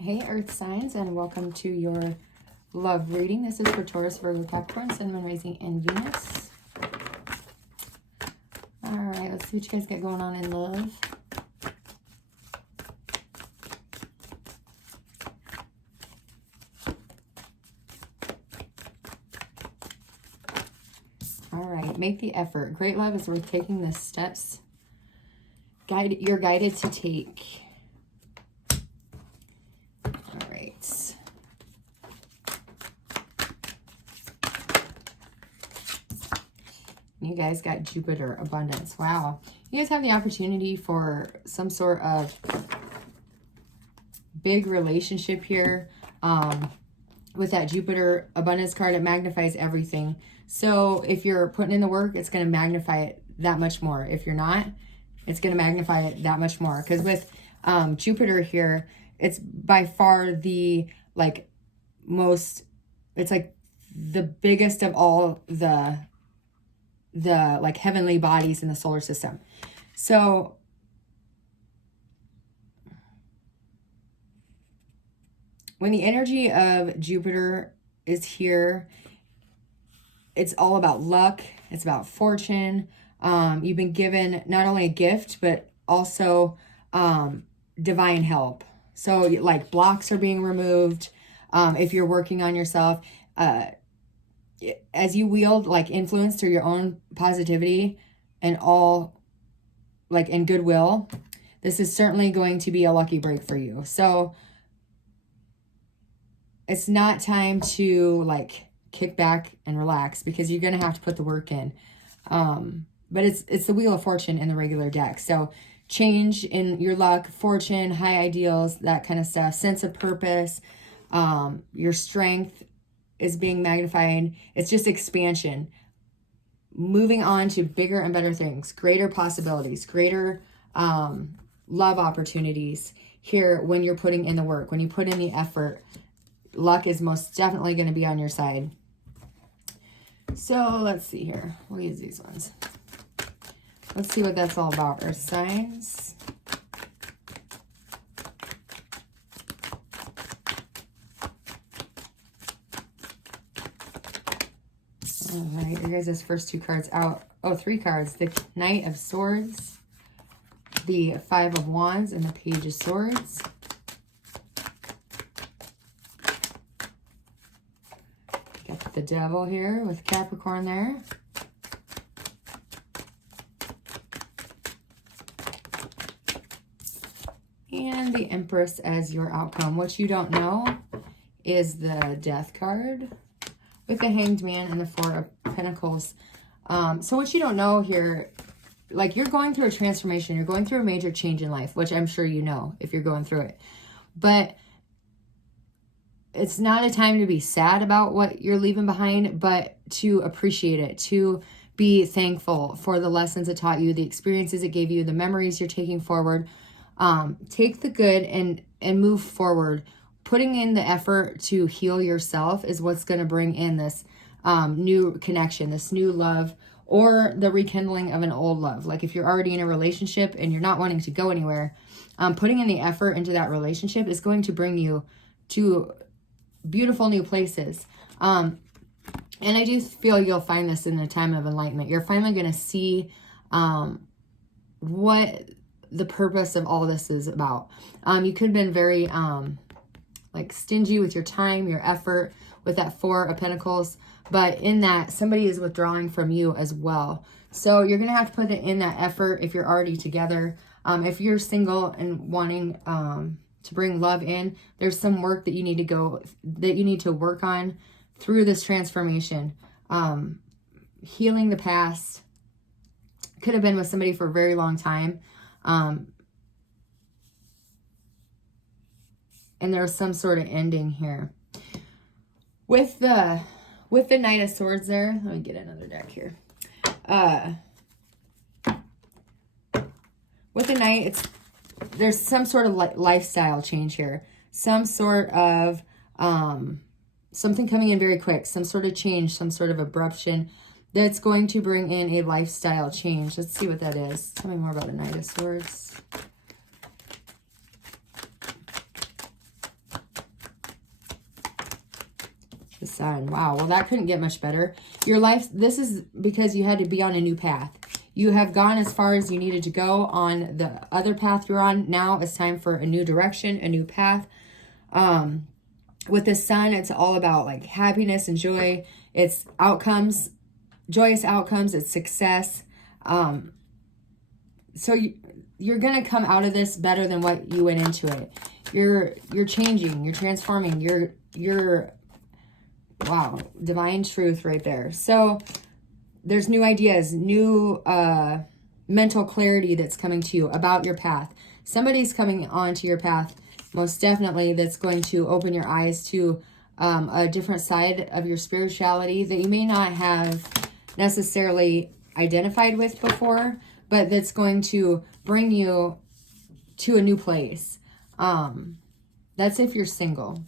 Hey Earth signs, and welcome to your love reading. This is for Taurus, Virgo, Capricorn, Sun, Moon, Rising, and Venus. All right, let's see what you guys got going on in love. All right, make the effort. Great love is worth taking the steps you're guided to take. You guys got Jupiter, abundance. Wow. You guys have the opportunity for some sort of big relationship here. With that Jupiter abundance card, it magnifies everything. So if you're putting in the work, it's going to magnify it that much more. If you're not, it's going to magnify it that much more. Because with Jupiter here, it's by far the most, it's like the biggest of all the heavenly bodies in the solar system. So when the energy of Jupiter is here, it's all about luck. It's about fortune. You've been given not only a gift, but also divine help. So like blocks are being removed. If you're working on yourself, as you wield influence through your own positivity and all and goodwill, this is certainly going to be a lucky break for you. So it's not time to kick back and relax, because you're going to have to put the work in. But it's the Wheel of Fortune in the regular deck. So change in your luck, fortune, high ideals, that kind of stuff, sense of purpose, your strength is being magnified. It's just expansion. Moving on to bigger and better things, greater possibilities, greater love opportunities here when you're putting in the work, when you put in the effort. Luck is most definitely going to be on your side. So let's see here. We'll use these ones. Let's see what that's all about, Earth signs. All right, you guys' first two cards out. Oh, three cards. The Knight of Swords, the Five of Wands, and the Page of Swords. Got the Devil here with Capricorn there. And the Empress as your outcome. What you don't know is the Death card with the Hanged Man and the Four of Pentacles. So what you don't know here, you're going through a transformation. You're going through a major change in life, which I'm sure you know if you're going through it. But it's not a time to be sad about what you're leaving behind, but to appreciate it, to be thankful for the lessons it taught you, the experiences it gave you, the memories you're taking forward. Take the good and move forward. Putting in the effort to heal yourself is what's going to bring in this new connection, this new love, or the rekindling of an old love. Like if you're already in a relationship and you're not wanting to go anywhere, putting in the effort into that relationship is going to bring you to beautiful new places. And I do feel you'll find this in the time of enlightenment. You're finally going to see what the purpose of all this is about. You could have been very stingy with your time, your effort, with that Four of Pentacles, but in that somebody is withdrawing from you as well. So you're going to have to put it in that effort if you're already together. If you're single and wanting to bring love in, there's some work that you need to work on through this transformation. Healing the past. Could have been with somebody for a very long time. And there's some sort of ending here. With the Knight of Swords there, let me get another deck here. With the Knight, there's some sort of lifestyle change here. Some sort of something coming in very quick, some sort of change, some sort of abruption that's going to bring in a lifestyle change. Let's see what that is. Tell me more about the Knight of Swords. The Sun. Wow. Well, that couldn't get much better. Your life, this is because you had to be on a new path. You have gone as far as you needed to go on the other path you're on. Now it's time for a new direction, a new path. With the Sun, it's all about like happiness and joy. It's outcomes, joyous outcomes. It's success. So you're going to come out of this better than what you went into it. You're changing, you're transforming, you're wow, divine truth right there. So there's new ideas, new mental clarity that's coming to you about your path. Somebody's coming onto your path, most definitely, that's going to open your eyes to a different side of your spirituality that you may not have necessarily identified with before, but that's going to bring you to a new place. That's if you're single.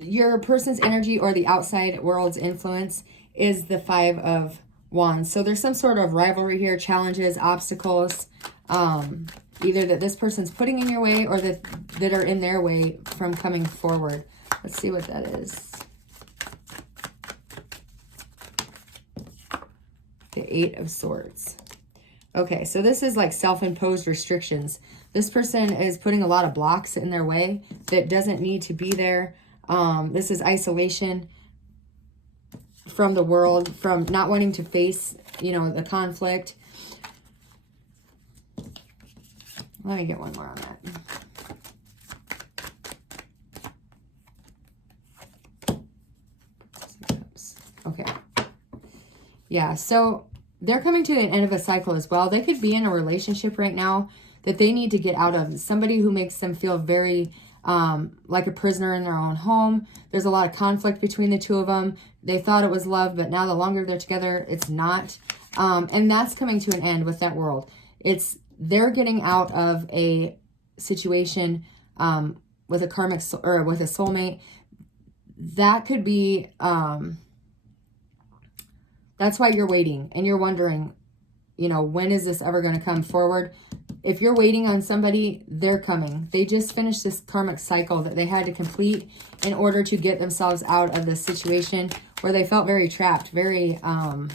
Your person's energy or the outside world's influence is the 5 of Wands. So there's some sort of rivalry here, challenges, obstacles, either that this person's putting in your way or that are in their way from coming forward. Let's see what that is. The 8 of Swords. Okay, so this is like self-imposed restrictions. This person is putting a lot of blocks in their way that doesn't need to be there. This is isolation from the world, from not wanting to face, you know, the conflict. Let me get one more on that. Okay. Yeah, so they're coming to an end of a cycle as well. They could be in a relationship right now that they need to get out of. Somebody who makes them feel very like a prisoner in their own home. There's a lot of conflict between the two of them. They thought it was love, but now the longer they're together, it's not. And that's coming to an end with that world. They're getting out of a situation with a karmic or with a soulmate. That could be, that's why you're waiting and you're wondering, you know, when is this ever going to come forward? If you're waiting on somebody, they're coming. They just finished this karmic cycle that they had to complete in order to get themselves out of this situation where they felt very trapped, very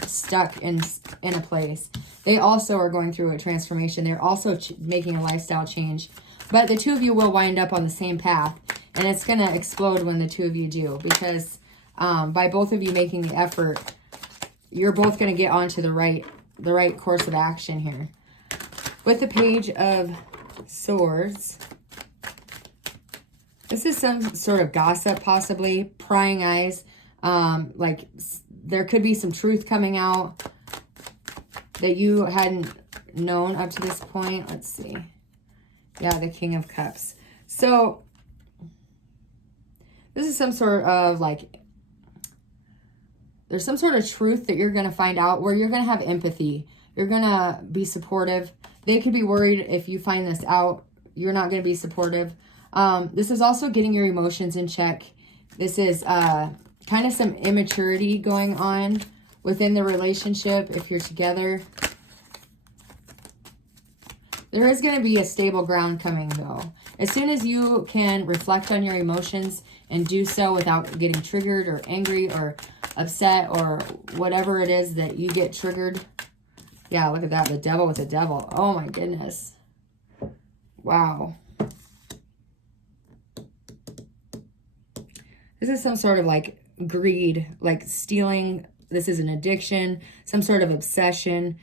stuck in a place. They also are going through a transformation. They're also making a lifestyle change. But the two of you will wind up on the same path. And it's going to explode when the two of you do. Because by both of you making the effort, you're both going to get onto the right course of action here. With the Page of Swords, this is some sort of gossip, possibly prying eyes. Like there could be some truth coming out that you hadn't known up to this point. Let's see. Yeah, the King of Cups. So this is some sort of like, there's some sort of truth that you're going to find out where you're going to have empathy. You're going to be supportive. They could be worried if you find this out, you're not going to be supportive. This is also getting your emotions in check. This is kind of some immaturity going on within the relationship if you're together. There is going to be a stable ground coming, though. As soon as you can reflect on your emotions and do so without getting triggered or angry or upset or whatever it is that you get triggered. Yeah, look at that. The Devil with the Devil. Oh, my goodness. Wow. This is some sort of like greed, like stealing. This is an addiction, some sort of obsession.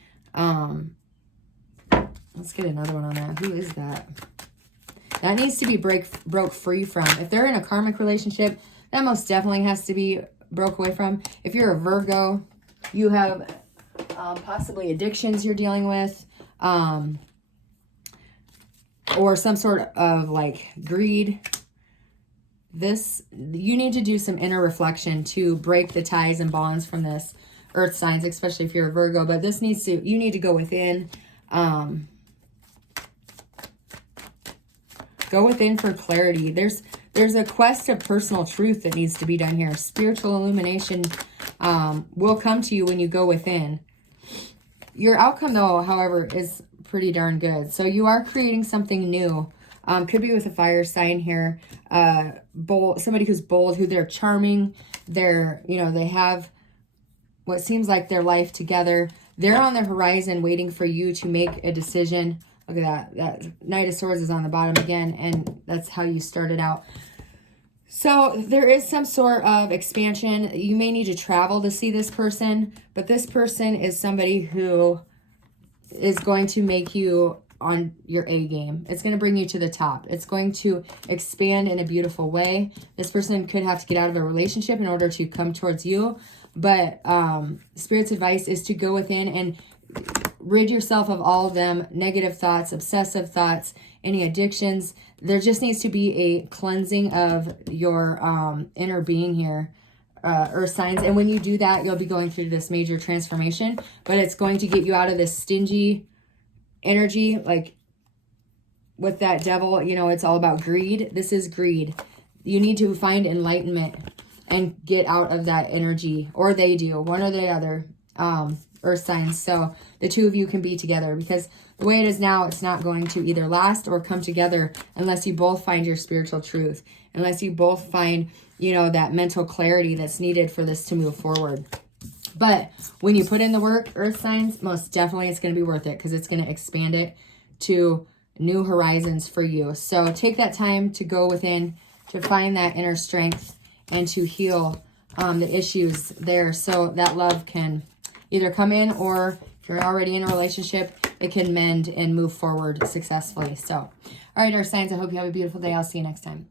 Let's get another one on that. Who is that? That needs to be broke free from. If they're in a karmic relationship, that most definitely has to be broke away from. If you're a Virgo, you have possibly addictions you're dealing with, or some sort of like greed. You need to do some inner reflection to break the ties and bonds from this earth signs, especially if you're a Virgo. But you need to go within. Go within for clarity. There's a quest of personal truth that needs to be done here. Spiritual illumination will come to you when you go within. Your outcome, though, however, is pretty darn good. So you are creating something new Could be with a fire sign here. Bold, somebody who's bold, who they're charming. They're, you know, they have what seems like their life together. They're on the horizon waiting for you to make a decision. Look at that. That Knight of Swords is on the bottom again, and that's how you started out. So there is some sort of expansion. You may need to travel to see this person, but this person is somebody who is going to make you on your A game. It's going to bring you to the top. It's going to expand in a beautiful way. This person could have to get out of a relationship in order to come towards you. But Spirit's advice is to go within and rid yourself of all of them negative thoughts, obsessive thoughts, any addictions. There just needs to be a cleansing of your inner being here, earth signs. And when you do that, you'll be going through this major transformation, but it's going to get you out of this stingy energy. Like with that devil, you know, it's all about greed. This is greed. You need to find enlightenment and get out of that energy, or they do, one or the other, earth signs. So the two of you can be together, because the way it is now, it's not going to either last or come together unless you both find your spiritual truth, unless you both find, you know, that mental clarity that's needed for this to move forward. But when you put in the work, earth signs, most definitely it's going to be worth it, because it's going to expand it to new horizons for you. So take that time to go within, to find that inner strength, and to heal the issues there, so that love can either come in, or if you're already in a relationship, it can mend and move forward successfully. So, all right, earth signs, I hope you have a beautiful day. I'll see you next time.